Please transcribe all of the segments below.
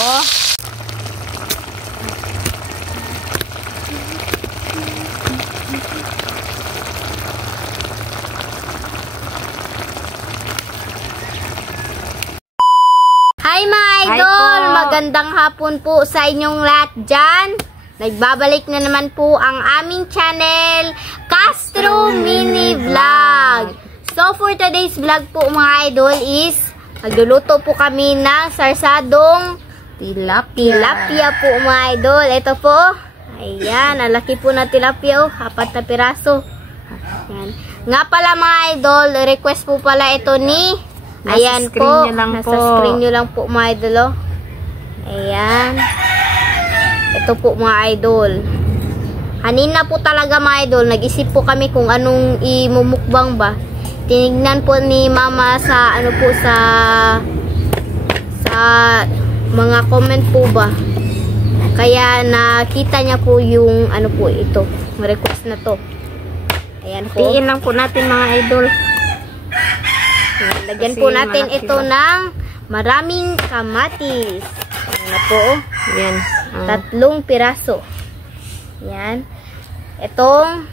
Oh. Hi mga idol! Magandang hapon po sa inyong lahat dyan. Nagbabalik na naman po ang aming channel, Castro Mini Vlog. So for today's vlog po mga idol is magluluto po kami ng sarsadong tilapia po mga idol. Ito po. Ayan, ang laki po na tilapia. 4 na piraso. Ayan. Nga pala mga idol, request po pala ito ni ayan po, nasa screen nyo lang po mga idol. Oh. Ayan. Ito po mga idol. Kanina po talaga mga idol, nag-isip po kami kung anong imumukbang ba. Tinignan po ni mama sa ano po sa mga comment po ba. Kaya nakita niya po yung ano po ito, request na to. Ayan po. Tiin lang po natin mga idol. Lagyan po natin ito ng maraming kamatis. Ayan na po. Ayan. 3 piraso. Ayan. Itong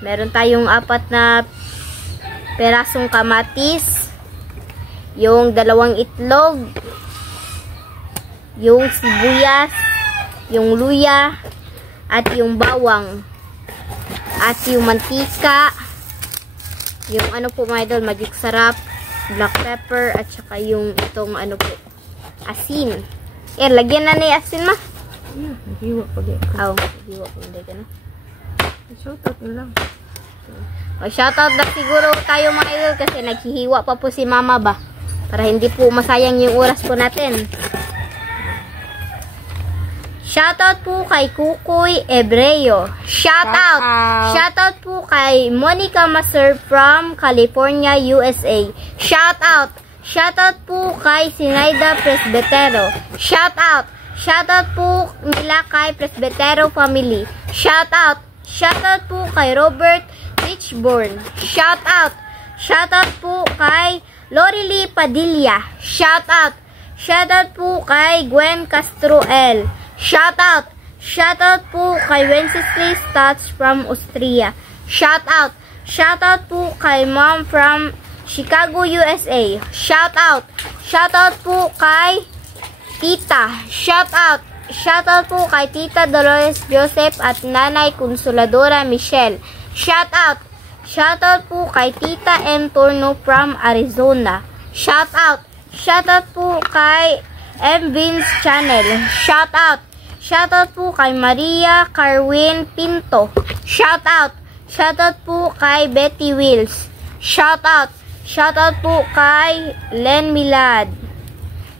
meron tayong 4 na pirasong kamatis. Yung 2 itlog. Yung sibuyas. Yung luya. At yung bawang. At yung mantika. Yung ano po mga idol, magic sarap, black pepper, at saka yung itong ano po, asin. Lagyan na ni asin ma. Hiwa pa din. Hiwa pa din ka na. Shoutout na lang. Shoutout na siguro tayo mga idol kasi naghihiwa pa po si mama ba. Para hindi po masayang yung oras po natin. Shoutout po kay Kukoy Ebreo. Shoutout! Shoutout po kay Monica Maser from California, USA. Shoutout! Shoutout po kay Sinaida Presbetero. Shoutout! Shoutout po nila kay Presbetero family. Shoutout! Shoutout po kay Robert Richborn. Shoutout! Shoutout po kay Lorely Padilla. Shoutout! Shoutout po kay Gwen Castroel. Shoutout! Shoutout po kay Wenceslas Stats from Austria. Shoutout! Shoutout po kay Mom from Chicago, USA. Shoutout! Shoutout po kay Tita. Shoutout! Shoutout po kay Tita Dolores Joseph at Nanay Consoladora Michelle. Shoutout! Shoutout po kay Tita M. Torno from Arizona. Shoutout! Shoutout po kay M. Vince Channel. Shoutout! Shoutout po kay Maria Carwin Pinto. Shoutout! Shoutout po kay Betty Wills. Shoutout! Shoutout po kay Len Milad.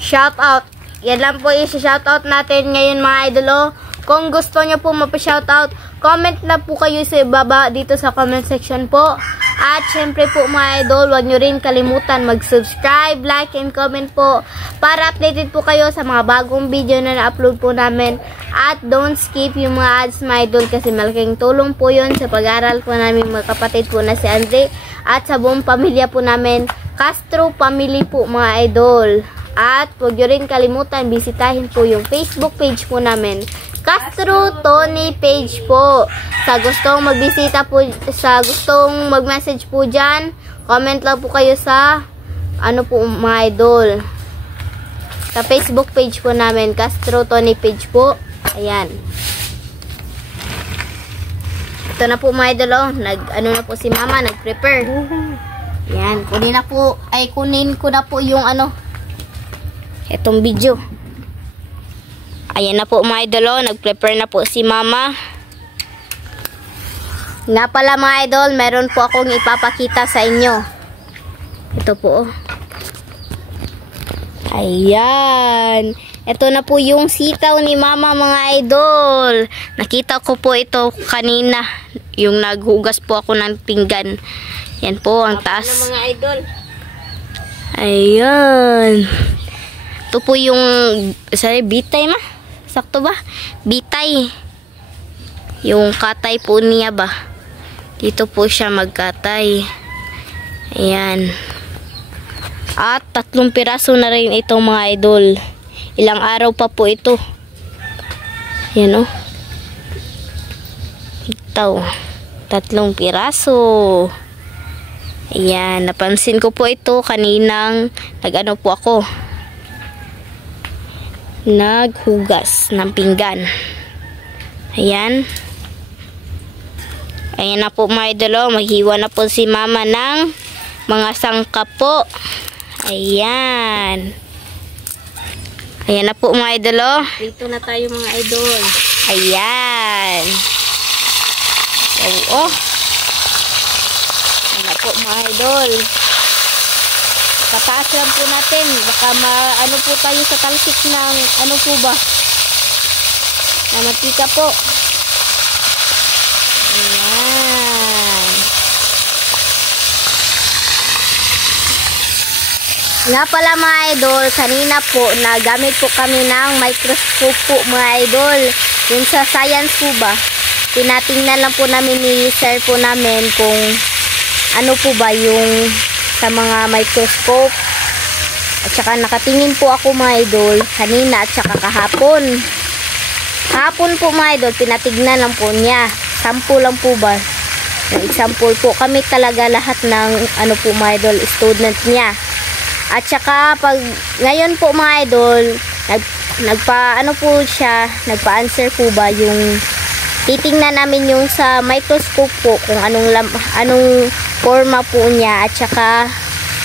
Shoutout! Yan lang po yung shoutout natin ngayon mga idolo. Kung gusto nyo po mapa-shoutout, comment na po kayo sa ibaba dito sa comment section po. At syempre po mga idol, huwag nyo rin kalimutan mag-subscribe, like, and comment po para updated po kayo sa mga bagong video na na-upload po namin. At don't skip yung mga ads mga idol kasi malaking tulong po yun sa pag-aral po namin mga kapatid po na si Andre at sa buong pamilya po namin, Castro Family po mga idol. At huwag nyo rin kalimutan, bisitahin po yung Facebook page po namin, Castro Tony page po. Sa gustong magbisita po, sa gustong mag-message po dyan, comment lang po kayo sa ano po mga idol, sa Facebook page po namin, Castro Tony page po. Ayan. Ito na po mga idol, oh. Ano na po si mama, nag-prepare. Ayan, kunin ko na po yung ano, itong video. Ayan na po mga idol, nag-prepare na po si mama. Nga pala mga idol, meron po akong ipapakita sa inyo. Ito po. Ayan. Ito na po yung sitaw ni mama mga idol. Nakita ko po ito kanina. Yung naghugas po ako ng pinggan. Yan po ang taas. Mga idol. Ayan. Ito po yung bitay ma. Sakto ba? Bitay. Yung katay po niya ba? Dito po siya magkatay. Ayan. At 3 piraso na rin itong mga idol. Ilang araw pa po ito. Yan o. Ito. 3 piraso. Ayan. Napansin ko po ito kaninang nag-ano po ako. Naghugas ng pinggan. Ayan. Ayan na po mga idol. Maghiwa na po si mama ng mga sangkap po. Ayan. Ayan na po mga idol. Dito na tayo mga idol. Ayan. Oo. Ayan na po mga idol. Tataas lang po natin. Baka ano po tayo sa talsik ng ano po ba? Na matika po. Ayan. Nga pala mga idol, kanina po nagamit po kami ng microscope po mga idol. Yung sa science po ba? Tinatingnan lang po namin ni sir po namin kung ano po ba yung sa mga microscope. At saka nakatingin po ako mga idol kanina at saka kahapon. Kahapon po mga idol, tinatignan lang po niya. Sample lang po ba? Yung example po. Kami talaga lahat ng ano po mga idol, student niya. At saka pag ngayon po mga idol, nagpa-ano po siya, nagpa-answer po ba yung titingnan namin yung sa microscope po kung anong forma po niya at saka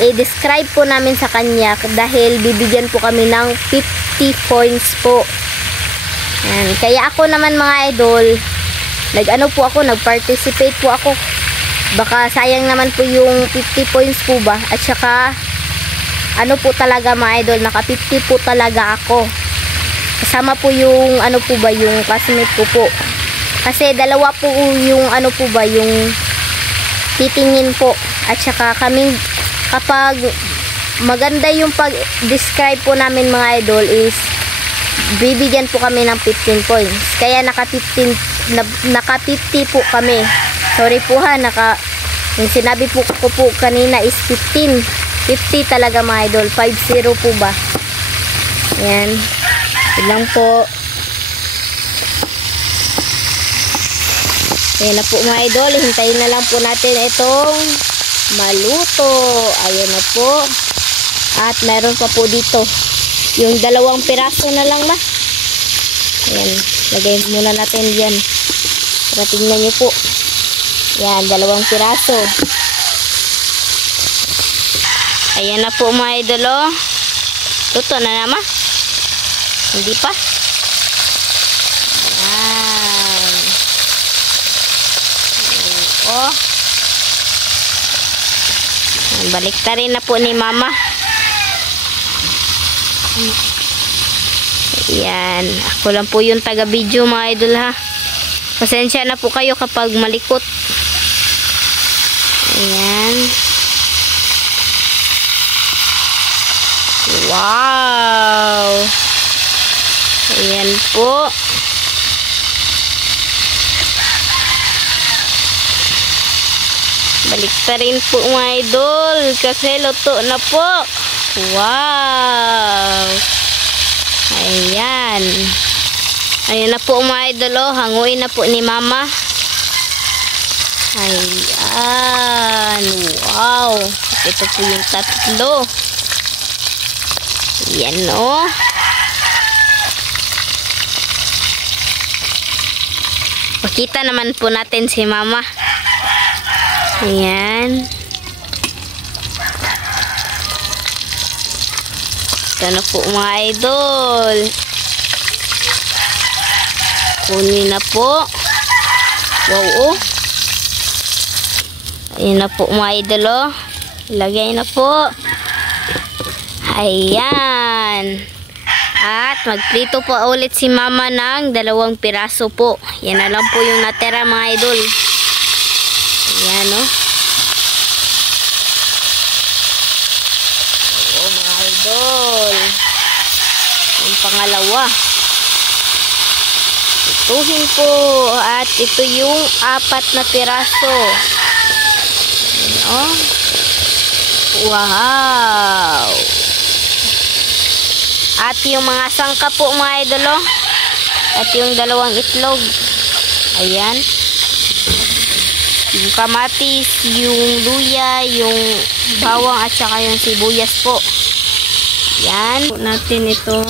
i-describe po namin sa kanya dahil bibigyan po kami ng 50 points po. Yan. Kaya ako naman mga idol, nag-participate po ako. Baka sayang naman po yung 50 points po ba at saka ano po talaga mga idol, naka 50 po talaga ako. Kasama po yung ano po ba, yung classmate ko po. Kasi dalawa po yung ano po ba, yung titingin po. At saka kaming, kapag maganda yung pag-describe po namin mga idol is, bibigyan po kami ng 15 points. Kaya naka 50 po kami. Sorry po ha, yung sinabi po ko po kanina is 15. 50 talaga mga idol. 50 po ba? Ayan. Ilang po. Ayan na po mga idol. Hintayin na lang po natin itong maluto. Ayan na po. At meron pa po dito. Yung 2 piraso na lang ba? Ayan. Lagay muna natin yan. Para tingnan nyo po. Ayan. 2 piraso. Ayan na po mga idol. Luto na naman. Hindi pa. Ayan. Oh. Balik ta rin na po ni mama. Ayan. Ako lang po yung taga-video mga idol ha. Pasensya na po kayo kapag malikot. Ayan. Wow! Ayan po. Balik pa rin po mga idol kasi luto na po. Wow! Ayan. Ayan na po mga idol. Hanguin na po ni mama. Ayan. Wow! Ito po yung 3. Yan o. Pakita naman po natin si mama. Ayan. Ito na po mga idol. Kunin na po. Wow oh. Ayan na po mga idol oh. Ilagay na po. Ayan. At magprito po ulit si mama ng 2 piraso po. Yan na lang po yung natira mga idol. Ayan o. Oo mga idol. Yung pangalawa. Ituhin po. At ito yung 4 na piraso. Ayan o. Wow. At yung mga sangka po mga idol, oh. At yung dalawang itlog. Ayan. Yung kamatis, yung luya, yung bawang at saka yung sibuyas po. Yan. Po natin ito.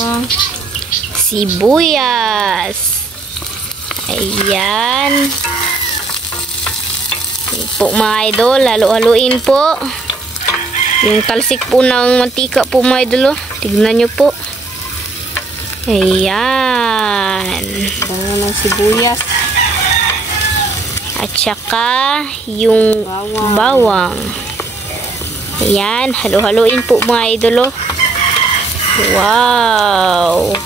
Sibuyas. Ayan. Ayan po mga idol. Halo-haluin po. Yung talsik po ng mantika po mga idol. Oh. Tignan nyo po. Ayan. Bango ng sibuyas. At saka yung bawang. Ayan. Halo-haluin po mga idol. Oh. Wow.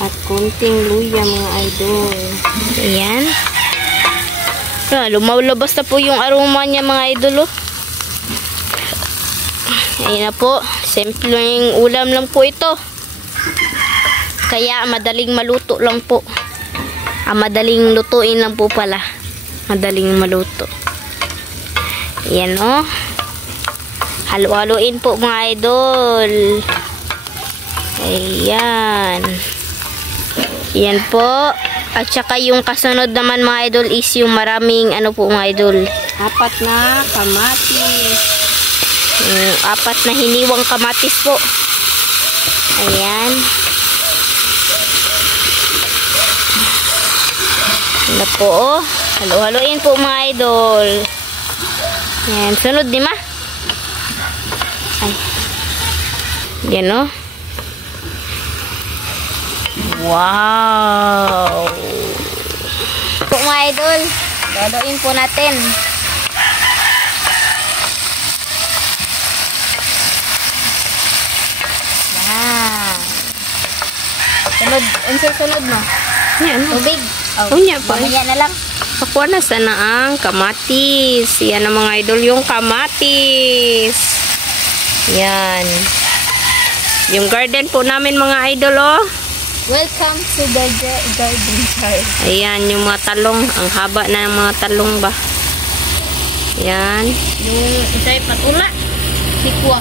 At konting luya mga idol. Ayan. Lumalabas na po yung aroma niya mga idol. Oh. Ayan na po. Simpleng ulam lang po ito. Kaya madaling maluto lang po. Madaling lutuin lang po pala. Madaling maluto. Ayan o. Halo-haloin po mga idol. Ayan. Ayan po. At saka yung kasunod naman mga idol is yung maraming ano po mga idol. 4 na kamatis. Yung 4 na hiniwang kamatis po. Ayan. Ano po oh. Halo-haloin po mga idol. Ayan. Sunod di ma? Ay. Yan oh. Wow. Po mga idol. Halo-haloin po natin. Yan. Sunod. Unsay sunod no? Yan. Tubig. Oh, Unya pa. mamaya na lang. Ako na sana ang kamatis. Yan ang mga idol yung kamatis. Yan. Yung garden po namin mga idol oh. Welcome to the garden side. Ayan yung mga talong. Ang haba na ng mga talong ba. Yan. Yung isa'y patula. Sikwa.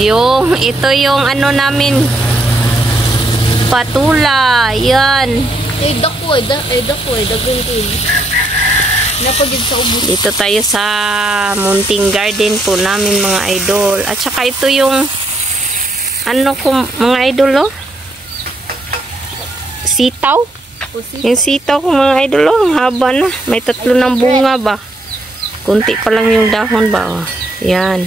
Yung ito yung ano namin. Patula. Yan. Dako dagan ko yun. Napagid sa ubos. Dito tayo sa munting garden po namin mga idol. At saka ito yung ano ko mga idol oh. Sitaw. Yung sitaw ko mga idol oh. Ang haba na. May 3 ng bunga ba. Kunti pa lang yung dahon ba oh. Yan.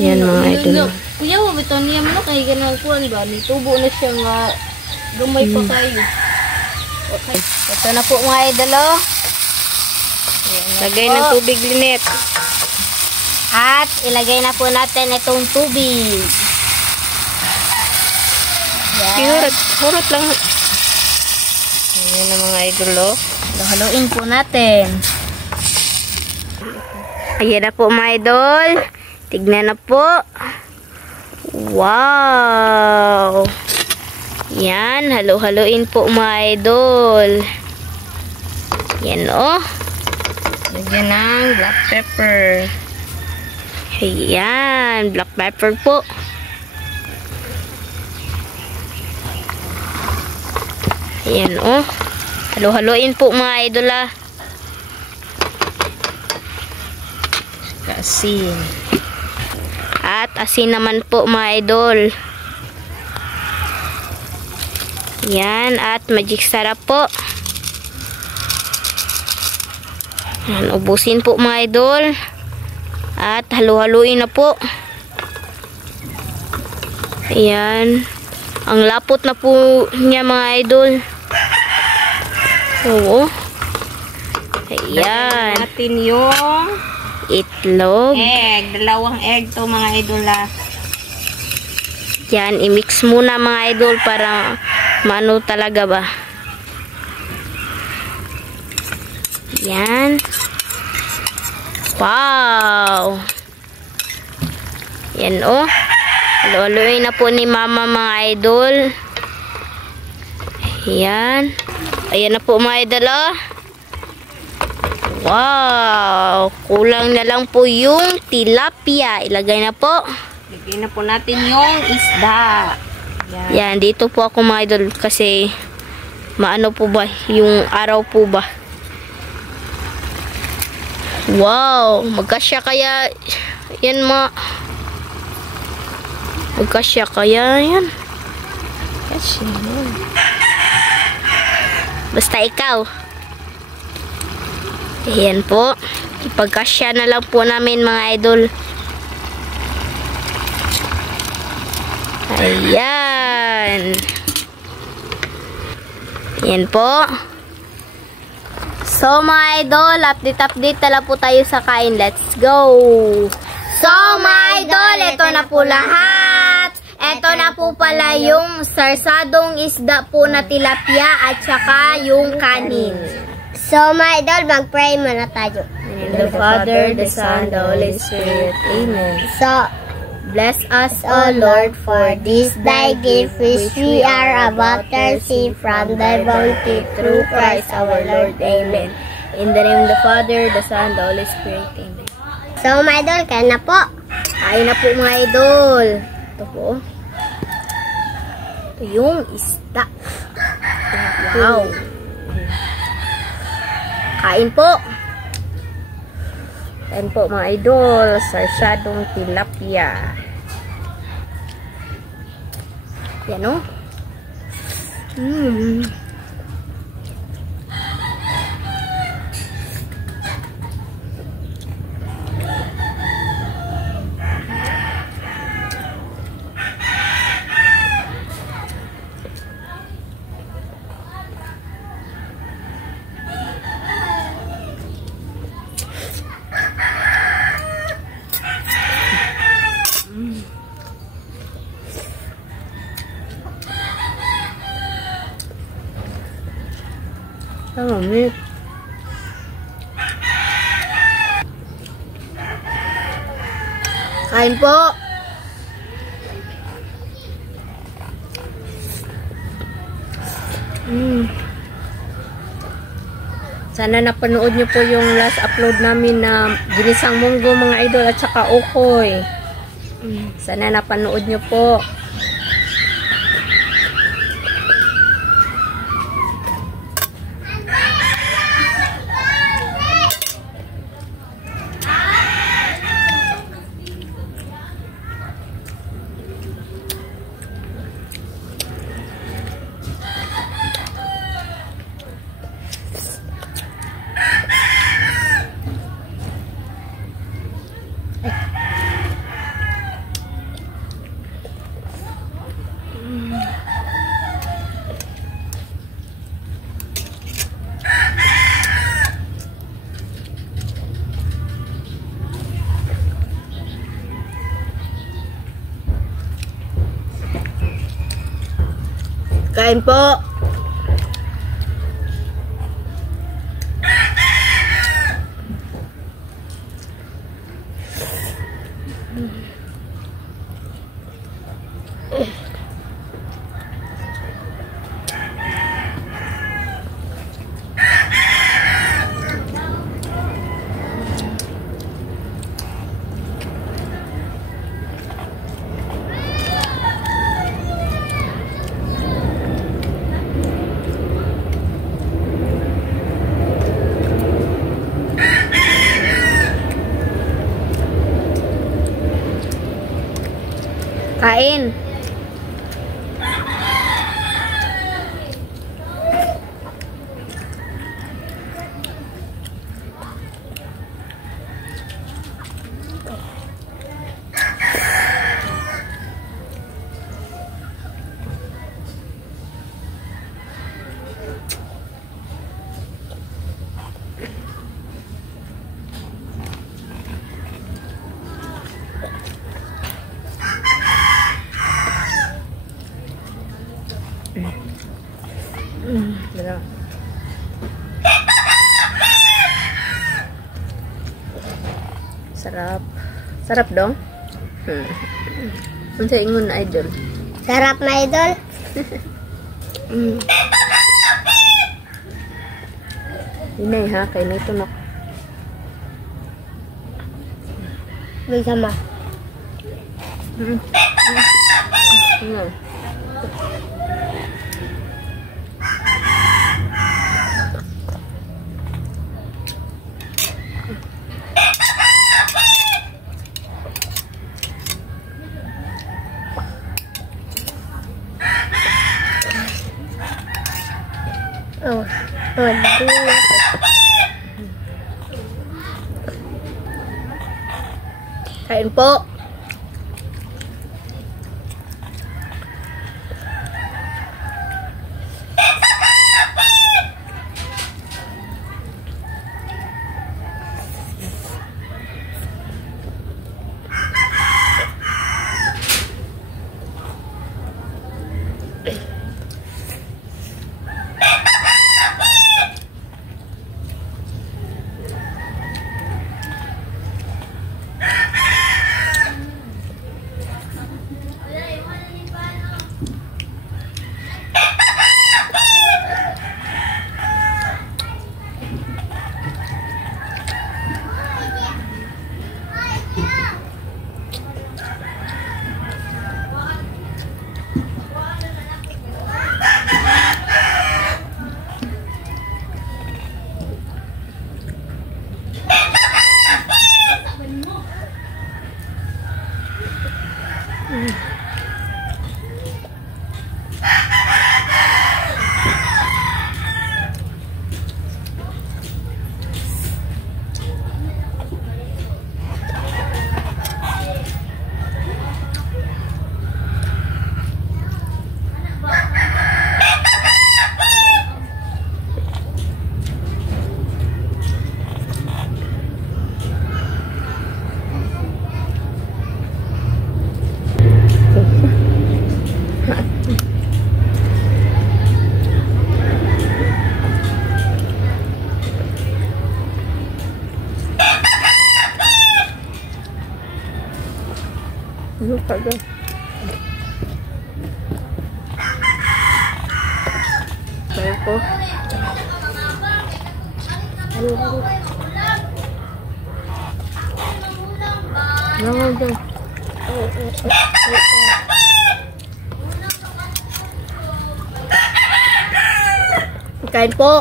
Yan mga idol. Kuya mo bitaw niya mo kay ganang kuan ba ni tubo na siya nga gamay pa kayo. Okay. Ito na po mga idol oh. Lagay ng tubig linit. At ilagay na po natin itong tubig. Yan. Hurot lang. Ayan na mga idol oh. Haluin po natin. Ayan na po mga idol. Tignan na po. Wow. Yan. Halo-haloin po mga idol. Yan oh. Lagyan ng black pepper. Ayan. Black pepper po. Ayan oh. Halo-haloin po mga idol ah. Asin. At asin naman po mga idol. Yan. At magic sarap po. Yan. Ubusin po mga idol. At halo-haloin na po. Ayan. Ang lapot na po niya mga idol. Oo. Ayan. Natin yung Itlog. egg. 2 egg to mga idol ah. Yan, i-mix muna mga idol para maano talaga ba. Yan. Wow. Yan oh. Halo-haloin na po ni mama mga idol. Yan. Ayan na po mga idol oh. Wow. Kulang na lang po yung tilapia. Ilagay na po. Lagyan na po natin yung isda. Yan, dito po ako mga idol kasi maano po ba yung araw po ba. Wow, magkasya kaya yan magkasya kaya yan. Kasya. Basta ikaw. Ayan po. Ipagkasya na lang po namin mga idol. Ayan. Ayan po. So mga idol, update na lang po tayo sa kain. Let's go! So mga idol, ito na po lahat. Ito na po pala yung sarsadong isda po na tilapia at saka yung kanin. So mga idol, mag-pray muna tayo. In the Father, the Son, the Holy Spirit. Amen. So, bless us, O Lord, for this thy gift which we are about to receive from thy bounty through Christ our Lord. Amen. In the name of the Father, the Son, the Holy Spirit. Amen. So mga idol, kaya na po. Kain na po mga idol. Ito po. Ito yung isda. Wow. Kain po. Kain po mga idol. Sarsadong tilapia. Yan o. Meat. Kain po. Sana napanood nyo po yung last upload namin na ginisang munggo mga idol at saka ukoy. Sana napanood nyo po. Kain po. Kain. Sarap. Sarap dong. Unsa ingon idol? Sarap na idol. Inay ha, kay na ito na. May sama. Kain po. Tagal. Kaya po. Kain po.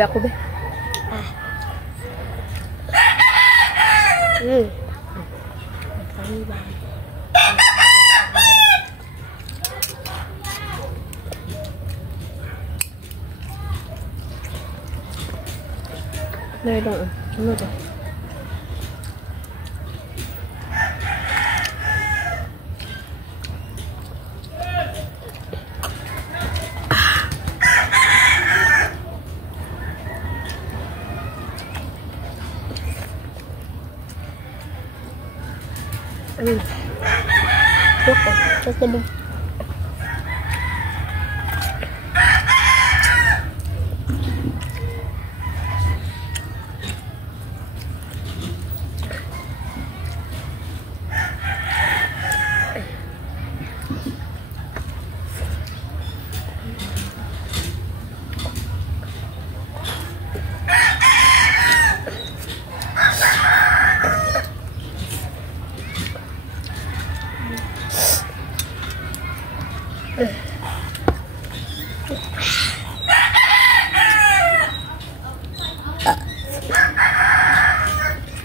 Beko be. Đây đâu rồi. Cukup.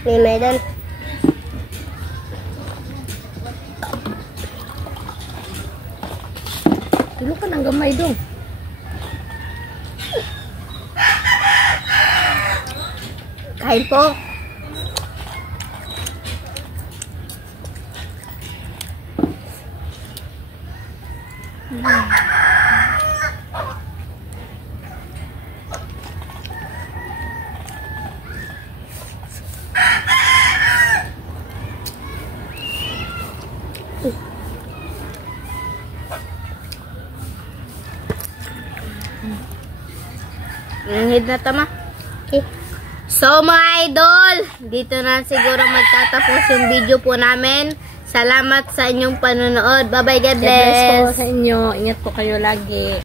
Ni Medan. Dulu kan ang gamay dong. Kain po. Nanghid na tama. Okay. So mga idol, dito na siguro magtatapos yung video po namin. Salamat sa inyong panonood. Bye-bye, God God bless po bless. sa inyo. Ingat po kayo lagi.